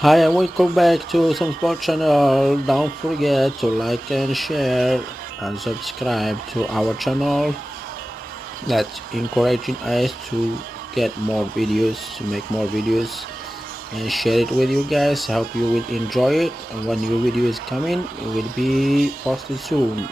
Hi and welcome back to some sport channel. Don't forget to like and share and subscribe to our channel. That's encouraging us to get more videos, to make more videos and share it with you guys. I hope you will enjoy it, and when new video is coming it will be posted soon.